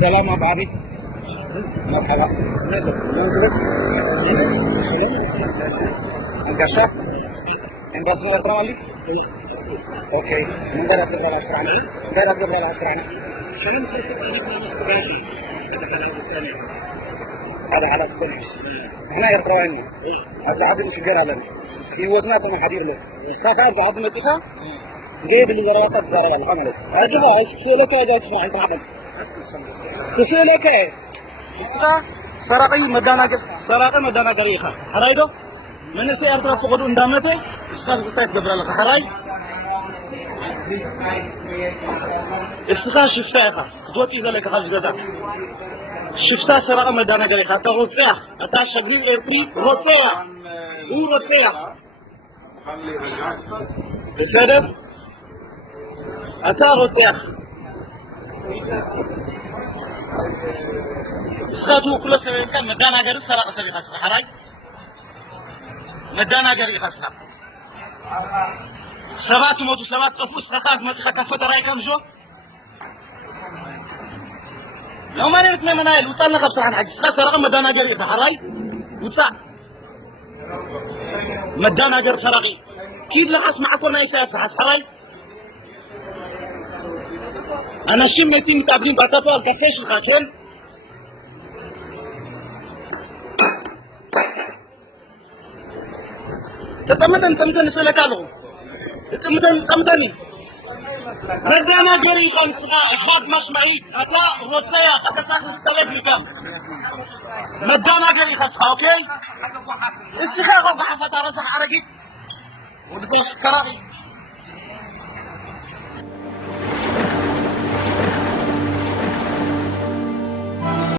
سلام أبو عبيد. مرحبا. انقشع؟ انقشع الأترالي؟ أوكي. من غير أدبر الأسرعني. غير أدبر الأسرعني. شلون صرت تعرف من المستقبل؟ هذا على التنس. هنا يرتوينا. هذا عاد مش غير على. يودنا كم حدير له. استخدم عاد متيخا. زيد اللي زرعته زرع الحمل. هذا هو سلك هذا تفعل تعمل. سلك. استخدم سرقي مدانا قريخة. هرايدو. من سيارة فقدوا ندامته. استخدم سيف قبل لك هراي. استخدم شفتها. دوتي زلك خارج جزاك. شفتها سرقة مدانا قريخة. تروتيح. أتا شغيل إرتي روتيح. هو روتيح. بسبب أتا روتيح. اسخاتو كل سنة كان مدانا قري سرقة سرقة هراي. مدانا قري خسرة. سبات موتو سبات طفوس سخات ما تخكفت راي كم جو. لو ما نريد من منايل وصلنا خبص عن حاجة سخات سرقة مدانا قري هراي. وصع. مدانا قري سرقي. كيد لحس معكم ما يساس هراي. أنا شميتي متقابلين بطاطا الكافيش الخاكين. تمدن سلكالهم. تمدني. مدانا قري خمس إخوات مش معيد. أتا روتيا أتا تاخذ استلب لكم. مدانا قري خمسة أوكي. السخاء وقع فترة صح عرقي. ودفوش كرامي.